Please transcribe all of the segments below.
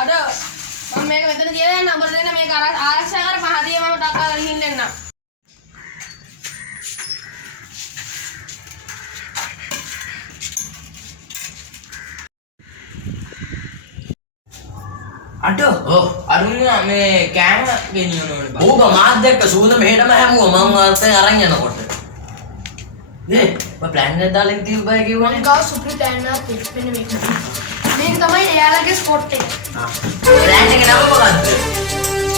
අද මම මේක මෙතන තියලා නම්බර දෙන්න මේක ආරක්ෂා කර පහතිය මම ටක්කා ගිහින් දෙන්නම්. අඩෝ අරුණ මේ කෑම ගෙනියන්න ඕනේ බං. ඌ මාත් එක්ක සූද මෙහෙටම හැමුවා මම අතෙන් අරන් යනකොට. ඔය ප්ලෑන් එක දාලා තියුබයි කිව්වනේ. ගාව සුපිරි ප්ලෑන් එකක් තියෙනවා. මෙන්න මේක. මේක තමයි එයාලගේ ස්පොට් එක. ප්ලෑන් එක නම මොකක්ද?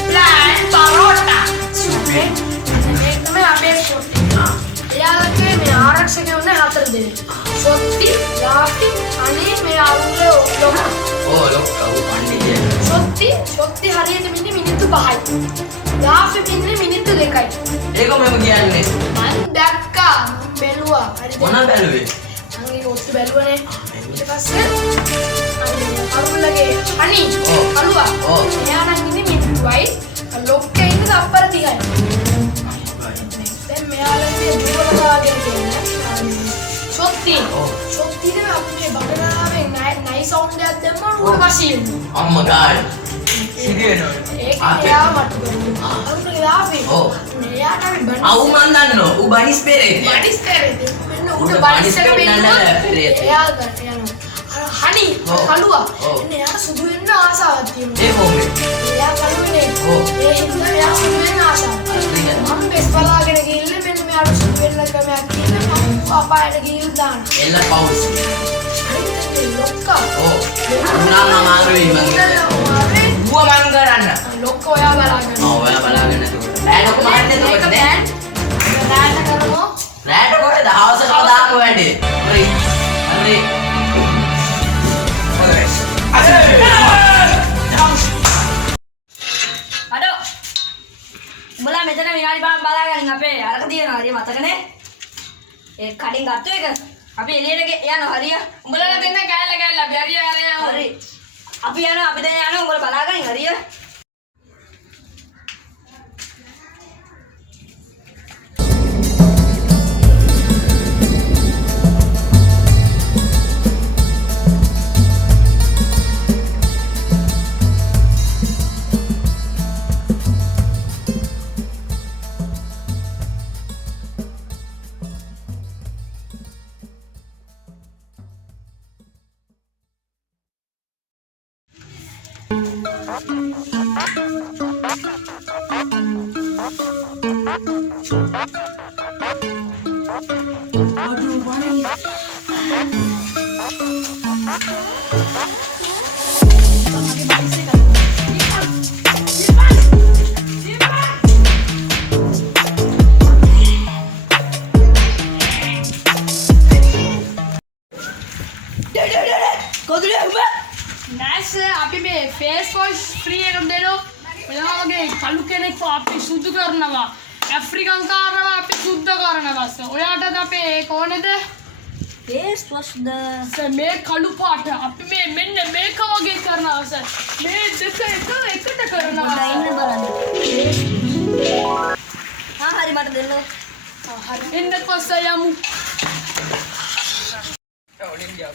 ප්ලෑන් පරෝටා. මේක තමයි අපේ ස්පොට් එක. එයාලගේ මේ ආරක්ෂකයෝ නේ 4 දෙනෙක්. සොත්ති, යාපි, අනේ මේ ආරුගේ ඔක්කොම. ලොක්කා ඌ පණ්ඩිතය. සොත්ති හරියට මිනිත්තු 5යි. යාපි මිනිත්තු 2යි. ඒක මම කියන්නේ. මම දැක්කා බැලුවා. හරිද? මොන බැලුවේ? මම ඒක ඔත්තු බැලුවනේ. ඊට පස්සේ අරුල්ලගේ අනි කළුවා. එයා නම් ඉන්නේ මිනිත්තුයි. ලොක්කේ ඉන්නේ තප්පර 30යි. දැන් මෙයාලගේ දුරලාගෙන කියන්නේ සොත්තිනේ අපේ බඩනාවේ නයි සවුන්ඩ් එකක් දැම්මම උඩ වශයෙන්. අම්මා ගාඩ්. සිරියනෝ. ඒක එයා මට අරුල්ලගේ යාපේ. මෙයාට අපි බනිස්. ඌ මන් දන්නෝ. ඌ බනිස් පෙරේ. බනිස් පෙරේ. මෙන්න උඩ බනිස් එක වෙන්නවා. එයා ගන්න යනවා. හනි කළුවා. එන්න එයා සුදු වෙන්න ආසාවක් තියෙනවා. ඒ කොහොමද? එයා කළුවනේ. ඒ හින්දා එයා සුදු වෙන්න ආසාවක්. මම බෙස් බලාගෙන ගිහින් මෙන්න මෙයාට සුදු වෙන්න ක්‍රමයක් කියලා මම පාපායට ගිහින් දානවා. එල්ල පවුස්. ලොක්කා. උනාම මාරුයි මං. ඌව මං කරන්න. ලොක්කා ඔයා බලාගෙන. ඔයා බලාගෙන නේද? රෑට කොහමද එතකොට නේ? රෑට කරමු. රෑට කොහෙද? හවස කවදාම වැඩේ. හරි. හරි. අඩෝ උඹලා මෙතන විනාඩි 5ක් බලාගන්න අපේ අරක තියෙනවා හරිය මතකනේ ඒ කඩින් ගත්ත එක අපි එළියට යනවා හරිය උඹලා දෙන්න කෑල්ල අපි හරිය අරගෙන යමු. හරි අපි යනවා අපි දැන් යනවා උඹලා බලාගන්න හරිය අපි මේ ෆේස් වොෂ් ෆ්‍රී එකක් දෙනවා. ඔයා වගේ කළු කෙනෙක්ව අපි සුදු කරනවා. ඇෆ්‍රිකන් කාරව අපි සුද්ධ කරනවා. ඔයාටද අපේ ඒක ඕනේද? ෆේස් වොෂ් ද මේ කළු පාට අපි මෙන්න මේක වගේ කරනවා සර්. මේ දෙක එකට කරනවා. ඉන්න බලන්න හරි මට දෙන්න හරි එන්න පස්සේ යමු. ඔලින් ගියා